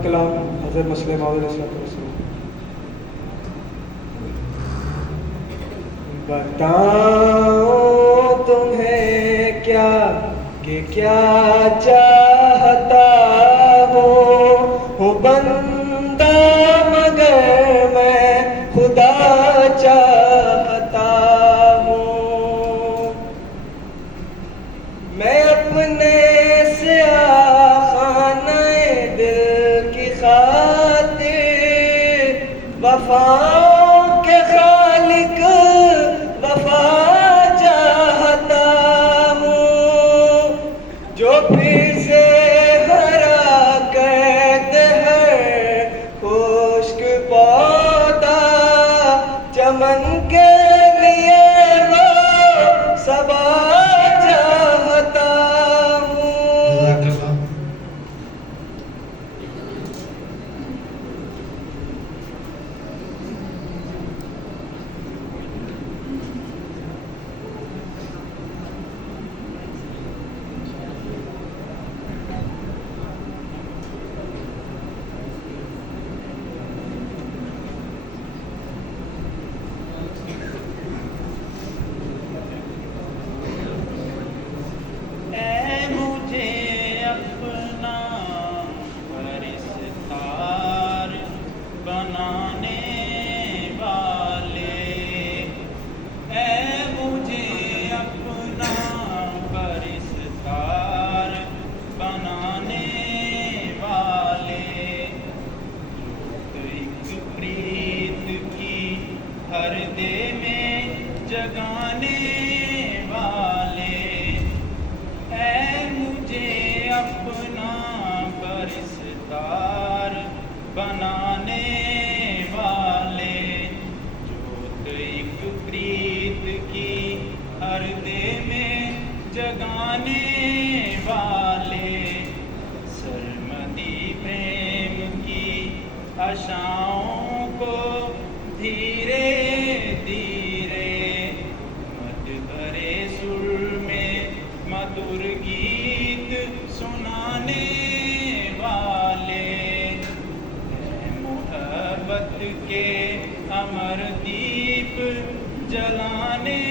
कलाम हज़रत मसीह मौद बताऊं तुम्हें क्या कि क्या चाहता हूँ बंदा मगर मैं खुदा चाहता हूँ। मैं अपने से खाने दिल की खातिर वफाओं के खालिक वफा चाहता हूँ, जो फिर से हरा कहते हैं खुश्क पौधा चमन के लिए वो सबा चाहता हूँ। पर्दे में जगाने वाले, ऐ मुझे अपना परिस्तार बनाने वाले, जोत एक प्रीत की पर्दे में जगाने वाले, सरमदी प्रेम की आशाओं को धीरे धीरे मत भरे सुर में मधुर गीत सुनाने वाले, मोहब्बत के अमर दीप जलाने